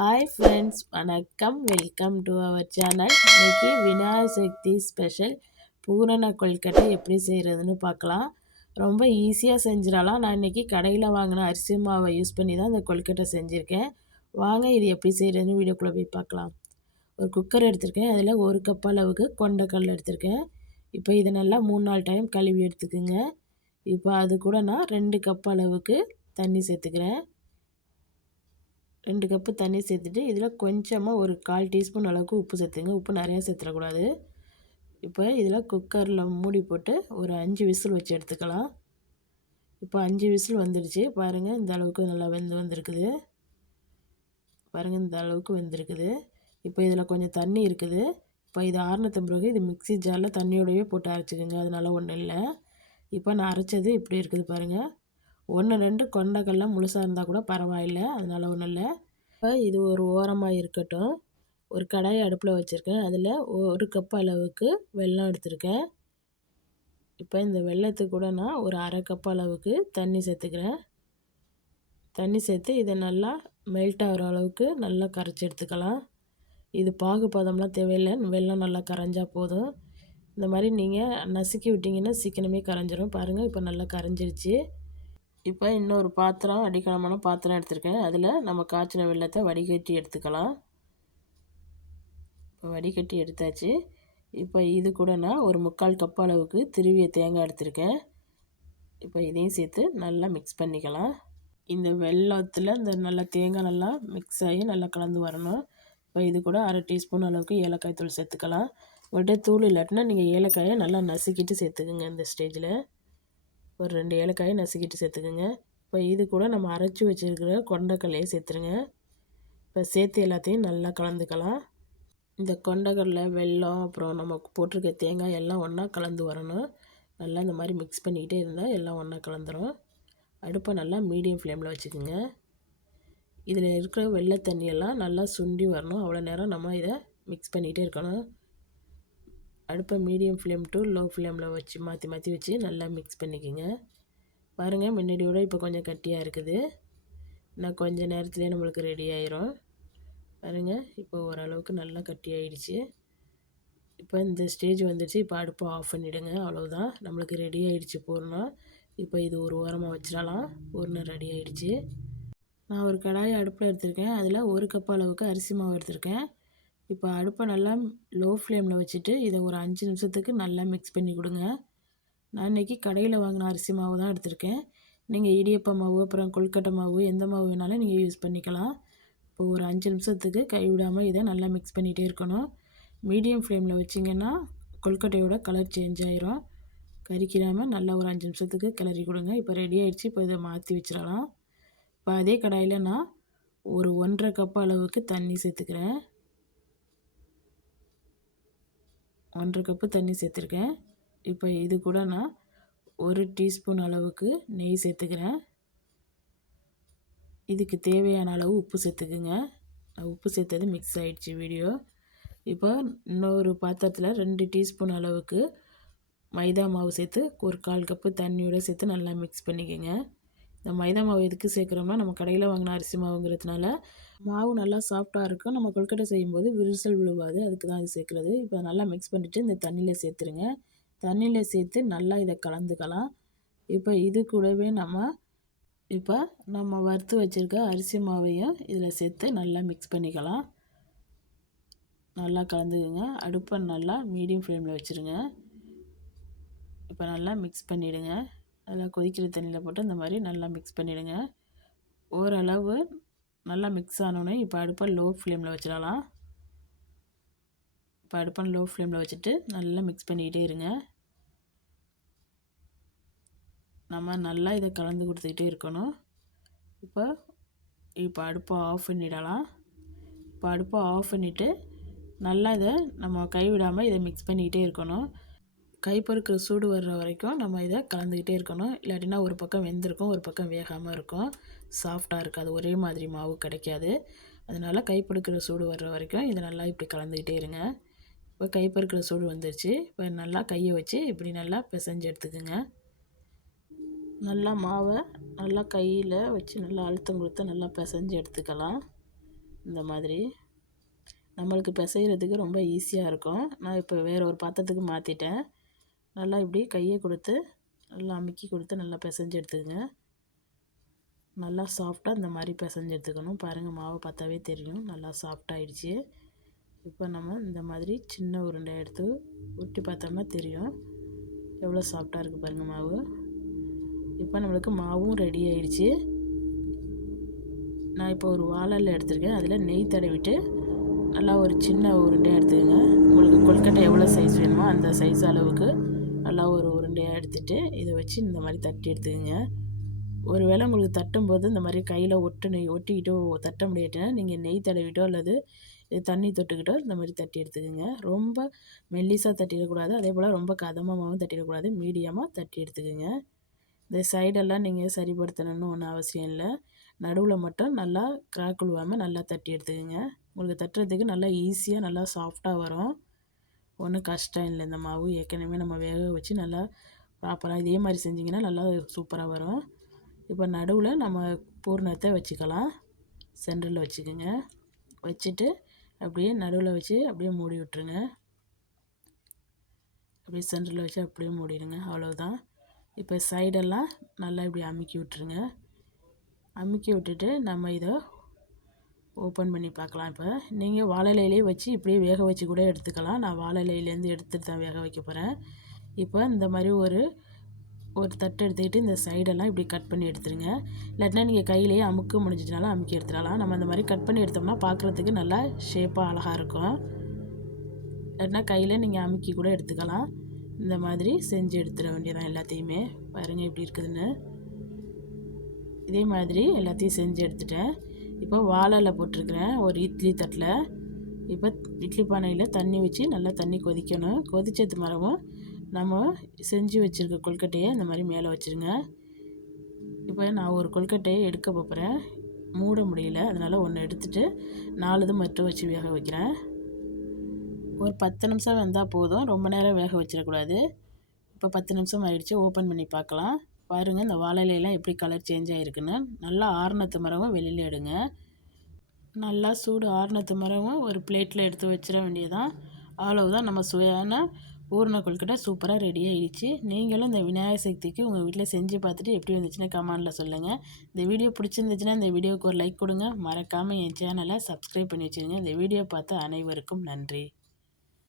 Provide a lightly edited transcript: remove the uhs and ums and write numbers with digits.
Hi friends, வணக்கம். Welcome to our channel. இன்றைக்கி Vinayagar Chaturthi special பூரண கொழுக்கட்டை எப்படி செய்கிறதுன்னு பார்க்கலாம். ரொம்ப ஈஸியாக செஞ்சிடலாம். நான் இன்றைக்கி கடையில் வாங்கின அரிசி மாவை யூஸ் பண்ணி தான் இந்த கொழுக்கட்டை செஞ்சுருக்கேன். வாங்க இது எப்படி செய்கிறதுன்னு வீடியோக்குள்ளே போய் பார்க்கலாம். ஒரு குக்கர் எடுத்திருக்கேன். அதில் 1 கப் அளவுக்கு கொண்டைக்கடலை எடுத்திருக்கேன். இப்போ இதை நல்லா 3-4 டைம் கழுவி எடுத்துக்குங்க. இப்போ அது கூட நான் 2 கப் அளவுக்கு தண்ணி சேர்த்துக்கிறேன். 2 கப்பு தண்ணி சேர்த்துட்டு இதில் கொஞ்சமாக ஒரு 1/4 டீஸ்பூன் அளவுக்கு உப்பு சேர்த்துங்க. உப்பு நிறையா சேர்த்துடக்கூடாது. இப்போ இதில் குக்கரில் மூடி போட்டு ஒரு 5 விசில் வச்சு எடுத்துக்கலாம். இப்போ 5 விசில் வந்துடுச்சு. பாருங்கள், இந்த அளவுக்கு நல்லா வந்திருக்குது. பாருங்கள், இந்த அளவுக்கு வெந்திருக்குது. இப்போ இதில் கொஞ்சம் தண்ணி இருக்குது. இப்போ இது ஆறுனத்த பிறகு இது மிக்ஸி ஜாரில் தண்ணியோடவே போட்டு அரைச்சிக்கோங்க. அதனால ஒன்றும் இல்லை. இப்போ நான் அரைச்சது இப்படி இருக்குது பாருங்கள். 1-2 கொண்டைக்கடலை முழுசாக இருந்தால் கூட பரவாயில்லை, அதனால் ஒன்றும் இல்லை. இப்போ இது ஒரு ஓரமாக இருக்கட்டும். ஒரு கடாயை அடுப்பில் வச்சுருக்கேன். அதில் 1 கப் அளவுக்கு வெல்லம் எடுத்துருக்கேன். இப்போ இந்த வெல்லத்துக்கு கூட நான் ஒரு 1/2 கப் அளவுக்கு தண்ணி சேர்த்துக்கிறேன். தண்ணி சேர்த்து இதை நல்லா மெல்ட் ஆகிற அளவுக்கு நல்லா கரைச்சி எடுத்துக்கலாம். இது பாகு பதம்லாம் தேவையில்லை, வெல்லம் நல்லா கரைஞ்சா போதும். இந்த மாதிரி நீங்கள் நசுக்கி விட்டிங்கன்னா சீக்கிரமே கரைஞ்சிரும். பாருங்கள், இப்போ நல்லா கரைஞ்சிருச்சு. இப்போ இன்னொரு பாத்திரம், அடிக்கனமான பாத்திரம் எடுத்திருக்கேன். அதில் நம்ம காய்ச்சின வெல்லத்தை வடிகட்டி எடுத்துக்கலாம். இப்போ வடிகட்டி எடுத்தாச்சு. இப்போ இது கூட நான் ஒரு 3/4 கப் அளவுக்கு திருவிய தேங்காய் எடுத்திருக்கேன். இப்போ இதையும் சேர்த்து நல்லா மிக்ஸ் பண்ணிக்கலாம். இந்த வெல்லத்தில் இந்த நல்லா தேங்காய் நல்லா மிக்ஸ் ஆகி நல்லா கலந்து வரணும். இப்போ இது கூட 1/2 டீஸ்பூன் அளவுக்கு ஏலக்காய் தூள் சேர்த்துக்கலாம். உங்கள்கிட்ட தூள் இல்லாட்டினா நீங்கள் ஏலக்காயை நல்லா நசுக்கிட்டு சேர்த்துக்குங்க. இந்த ஸ்டேஜில் ஒரு 2 ஏலக்காயை நசுக்கிட்டு சேர்த்துக்குங்க. இப்போ இது கூட நம்ம அரைச்சி வச்சுருக்கிற கொண்டைக்கடலையை சேர்த்துருங்க. இப்போ சேர்த்து எல்லாத்தையும் நல்லா கலந்துக்கலாம். இந்த கொண்டைக்கடலை, வெல்லம், அப்புறம் நம்ம போட்டிருக்க தேங்காய் எல்லாம் ஒன்றா கலந்து வரணும். நல்லா இந்த மாதிரி மிக்ஸ் பண்ணிக்கிட்டே இருந்தால் எல்லாம் ஒன்றா கலந்துரும். அடுப்பை நல்லா மீடியம் ஃப்ளேமில் வச்சுக்கோங்க. இதில் இருக்கிற வெள்ளை தண்ணியெல்லாம் நல்லா சுண்டி வரணும். அவ்வளோ நேரம் நம்ம இதை மிக்ஸ் பண்ணிகிட்டே இருக்கணும். அடுப்பை மீடியம் ஃப்ளேம் டு லோ ஃப்ளேமில் வச்சு மாற்றி மாற்றி வச்சு நல்லா மிக்ஸ் பண்ணிக்கோங்க. பாருங்கள், முன்னாடியோட இப்போ கொஞ்சம் கட்டியாக இருக்குது. இன்னும் கொஞ்சம் நேரத்துலேயே நம்மளுக்கு ரெடி ஆயிரும். பாருங்கள், இப்போ ஓரளவுக்கு நல்லா கட்டி ஆகிடுச்சு. இப்போ இந்த ஸ்டேஜ் வந்துடுச்சு. இப்போ அடுப்பை ஆஃப் பண்ணிவிடுங்க. அவ்வளோதான், நம்மளுக்கு ரெடி ஆகிடுச்சு பூர்ணம். இப்போ இது ஒரு ஓரமாக வச்சிடலாம். பூர்ணம் ரெடி ஆகிடுச்சு. நான் ஒரு கடாயை அடுப்பில் எடுத்திருக்கேன். அதில் 1 கப் அளவுக்கு அரிசி மாவு எடுத்திருக்கேன். இப்போ அடுப்பை நல்லா லோ ஃப்ளேமில் வச்சுட்டு இதை ஒரு 5 நிமிஷத்துக்கு நல்லா மிக்ஸ் பண்ணி கொடுங்க. நான் இன்றைக்கி கடையில் வாங்கின அரிசி மாவு தான் எடுத்திருக்கேன். நீங்கள் இடியப்ப மாவு, அப்புறம் கொழுக்கட்டை மாவு, எந்த மாவு வேணாலும் நீங்கள் யூஸ் பண்ணிக்கலாம். இப்போ ஒரு 5 நிமிஷத்துக்கு கைவிடாமல் இதை நல்லா மிக்ஸ் பண்ணிகிட்டே இருக்கணும். மீடியம் ஃப்ளேமில் வச்சிங்கன்னா கொழுக்கட்டையோட கலர் சேஞ்ச் ஆயிரும். கறிக்கிறாமல் நல்லா ஒரு 5 நிமிஷத்துக்கு கிளறி கொடுங்க. இப்போ ரெடி ஆகிடுச்சு. இப்போ இதை மாற்றி வச்சிடலாம். இப்போ அதே கடாயில் நான் ஒரு 1/2 கப் அளவுக்கு தண்ணி சேர்த்துக்கிறேன். 1/2 கப்பு தண்ணி சேர்த்துருக்கேன். இப்போ இது கூட நான் 1 டீஸ்பூன் அளவுக்கு நெய் சேர்த்துக்கிறேன். இதுக்கு தேவையான அளவு உப்பு சேர்த்துக்குங்க. உப்பு சேர்த்தது மிக்ஸ் ஆகிடுச்சு வீடியோ. இப்போ இன்னொரு பாத்திரத்தில் 2 டீஸ்பூன் அளவுக்கு மைதா மாவு சேர்த்து ஒரு 1/4 கப்பு தண்ணியோடு சேர்த்து நல்லா மிக்ஸ் பண்ணிக்கோங்க. இந்த மைதா மாவு எதுக்கு சேர்க்குறோம்னா, நம்ம கடையில் வாங்கின அரிசி மாவுங்கிறதுனால மாவு நல்லா சாஃப்டாக இருக்கும். நம்ம கொழுக்கட்டை செய்யும்போது விரிசல் விழுவாது, அதுக்கு தான் இது சேர்க்குறது. இப்போ நல்லா மிக்ஸ் பண்ணிவிட்டு இந்த தண்ணியில் சேர்த்துருங்க. தண்ணியில் சேர்த்து நல்லா இதை கலந்துக்கலாம். இப்போ இது கூடவே நம்ம வறுத்து வச்சுருக்க அரிசி மாவையும் இதில் சேர்த்து நல்லா மிக்ஸ் பண்ணிக்கலாம். நல்லா கலந்துக்குங்க. அடுப்பை நல்லா மீடியம் ஃப்ளேமில் வச்சுருங்க. இப்போ நல்லா மிக்ஸ் பண்ணிவிடுங்க. நல்லா கொதிக்கிற தண்ணியில் போட்டு இந்த மாதிரி நல்லா மிக்ஸ் பண்ணிவிடுங்க. ஓரளவு நல்லா மிக்ஸ் ஆனோடனே இப்போ அடுப்பை லோ ஃப்ளேமில் வச்சிடலாம். இப்போ அடுப்பை லோ ஃப்ளேமில் வச்சுட்டு நல்லா மிக்ஸ் பண்ணிக்கிட்டே இருங்க. நம்ம நல்லா இதை கலந்து கொடுத்துக்கிட்டே இருக்கணும். இப்போ அடுப்பை ஆஃப் பண்ணிடலாம். இப்போ அடுப்பை ஆஃப் பண்ணிவிட்டு நல்லா இதை நம்ம கைவிடாமல் இதை மிக்ஸ் பண்ணிக்கிட்டே இருக்கணும். கைப்பொறுக்கிற சூடு வர்ற வரைக்கும் நம்ம இதை கலந்துக்கிட்டே இருக்கணும். இல்லாட்டினா ஒரு பக்கம் வெந்திருக்கும், ஒரு பக்கம் வேகாமல் இருக்கும், சாஃப்டாக இருக்காது, ஒரே மாதிரி மாவு கிடைக்காது. அதனால் கைப்பொறுக்கிற சூடு வர்ற வரைக்கும் இதை நல்லா இப்படி கலந்துக்கிட்டே இருங்க. இப்போ கைப்பொறுக்கிற சூடு வந்துருச்சு. இப்போ நல்லா கையை வச்சு இப்படி நல்லா பிசைஞ்சு எடுத்துக்குங்க. நல்லா மாவை நல்லா கையில் வச்சு நல்லா அழுத்தம் கொடுத்து நல்லா பிசைஞ்சு எடுத்துக்கலாம். இந்த மாதிரி நம்மளுக்கு பிசைகிறதுக்கு ரொம்ப ஈஸியாக இருக்கும். நான் இப்போ வேறு ஒரு பாத்திரத்துக்கு மாற்றிட்டேன். நல்லா இப்படி கையை கொடுத்து நல்லா அமுக்கி கொடுத்து நல்லா பிசைஞ்சு எடுத்துக்கங்க. நல்லா சாஃப்டாக இந்த மாதிரி பிசைஞ்சு எடுத்துக்கணும். பாருங்கள், மாவை பார்த்தாவே தெரியும் நல்லா சாஃப்டாகிடுச்சு. இப்போ நம்ம இந்த மாதிரி சின்ன உருண்டை எடுத்து உருட்டி பார்த்தோம்னா தெரியும் எவ்வளோ சாஃப்டாக இருக்குது பாருங்கள் மாவு. இப்போ நம்மளுக்கு மாவும் ரெடி ஆயிடுச்சு. நான் இப்போ ஒரு வாழை எடுத்துருக்கேன். அதில் நெய் தடவிட்டு நல்லா ஒரு சின்ன உருண்டையாக எடுத்துக்கோங்க. உங்களுக்கு கொழுக்கட்டை எவ்வளோ சைஸ் வேணுமோ அந்த சைஸ் அளவுக்கு நல்லா ஒரு உருண்டையாக எடுத்துகிட்டு இதை வச்சு இந்த மாதிரி தட்டி எடுத்துக்கோங்க. ஒரு வேளை உங்களுக்கு தட்டும்போது இந்த மாதிரி கையில் ஒட்டிக்கிட்டோ தட்ட முடியாட்டுன்னா நீங்கள் நெய் தடவிட்டோ அல்லது தண்ணி தொட்டுக்கிட்டோ இந்த மாதிரி தட்டி எடுத்துக்கோங்க. ரொம்ப மெல்லிசாக தட்டிடக்கூடாது, அதே போல் ரொம்ப கதமாகவும் தட்டிடக்கூடாது, மீடியமாக தட்டி எடுத்துக்கோங்க. இந்த சைடெல்லாம் நீங்கள் சரிப்படுத்தணும்னு ஒன்றும் அவசியம் இல்லை. நடுவில் மட்டும் நல்லா கிராக் விழுவாமல் நல்லா தட்டி எடுத்துக்கோங்க. உங்களுக்கு தட்டுறதுக்கு நல்லா ஈஸியாக நல்லா சாஃப்டாக வரும். ஒன்றும் கஷ்டம் இல்லை. இந்த மாவு ஏற்கனவே நம்ம வேக வச்சு நல்லா ப்ராப்பராக இதே மாதிரி செஞ்சிங்கன்னா நல்லா சூப்பராக வரும். இப்போ நடுவில் நம்ம பூரணத்தை வச்சுக்கலாம். சென்டரில் வச்சுக்கோங்க. வச்சுட்டு அப்படியே நடுவில் வச்சு அப்படியே மூடி விட்டுருங்க. அப்படியே சென்டரில் வச்சு அப்படியே மூடிடுங்க. அவ்வளோதான். இப்போ சைடெல்லாம் நல்லா இப்படி அமுக்கி விட்டுருங்க. அமுக்கி விட்டுட்டு நம்ம இதை ஓப்பன் பண்ணி பார்க்கலாம். இப்போ நீங்கள் வாழை இலையிலே வச்சு இப்படியே வேக வச்சு கூட எடுத்துக்கலாம். நான் வாழை இலையிலேருந்து எடுத்துகிட்டு தான் வேக வைக்க போகிறேன். இப்போ இந்த மாதிரி ஒரு தட்டு எடுத்துக்கிட்டு இந்த சைடெல்லாம் இப்படி கட் பண்ணி எடுத்துருங்க. இல்லாட்டினா நீங்கள் கையிலேயே அமுக்க முடிஞ்சிட்டனாலும் அமுக்கி எடுத்துடலாம். நம்ம அந்த மாதிரி கட் பண்ணி எடுத்தோம்னா பார்க்குறதுக்கு நல்லா ஷேப்பாக அழகாக இருக்கும். இல்லாட்டினா கையில் நீங்கள் அமுக்கி கூட எடுத்துக்கலாம். இந்த மாதிரி செஞ்சு எடுத்துட வேண்டியதான் எல்லாத்தையுமே. பாருங்கள் எப்படி இருக்குதுன்னு. இதே மாதிரி எல்லாத்தையும் செஞ்சு எடுத்துட்டேன். இப்போ வாழை போட்டிருக்கிறேன் ஒரு இட்லி தட்டில். இப்போ இட்லி பானையில் தண்ணி வச்சு நல்லா தண்ணி கொதிக்கணும். கொதிச்சது மரமும் நம்ம செஞ்சு வச்சுருக்க கொழுக்கட்டையை இந்த மாதிரி மேலே வச்சுருங்க. இப்போ நான் ஒரு கொழுக்கட்டையை எடுக்க போகிறேன். மூட முடியல, அதனால் ஒன்று எடுத்துகிட்டு 4 மட்டும் வச்சு வேக வைக்கிறேன். ஒரு 10 நிமிஷம் வெந்தால் போதும், ரொம்ப நேரம் வேக வச்சிடக்கூடாது. இப்போ 10 நிமிஷம் ஆகிடுச்சு. ஓப்பன் பண்ணி பார்க்கலாம். பாருங்கள் இந்த வாழை இலையெல்லாம் எப்படி கலர் சேஞ்ச் ஆகிருக்குன்னு. நல்லா ஆறுனத்து மரமும் வெளியில் எடுங்க. நல்லா சூடு ஆறுனத்து மரமும் ஒரு பிளேட்டில் எடுத்து வச்சிட வேண்டியதான். அவ்வளவுதான், நம்ம சுவையான பூரண கொழுக்கட்டை சூப்பராக ரெடி ஆகிடுச்சு. நீங்களும் இந்த விநாயகர் சதுர்த்திக்கு உங்கள் வீட்டில் செஞ்சு பார்த்துட்டு எப்படி வந்துச்சுன்னா கமெண்டில் சொல்லுங்கள். இந்த வீடியோ பிடிச்சிருந்துச்சுன்னா இந்த வீடியோவுக்கு ஒரு லைக் கொடுங்க. மறக்காமல் என் சேனலை சப்ஸ்கிரைப் பண்ணி வச்சுருங்க. இந்த வீடியோ பார்த்த அனைவருக்கும் நன்றி.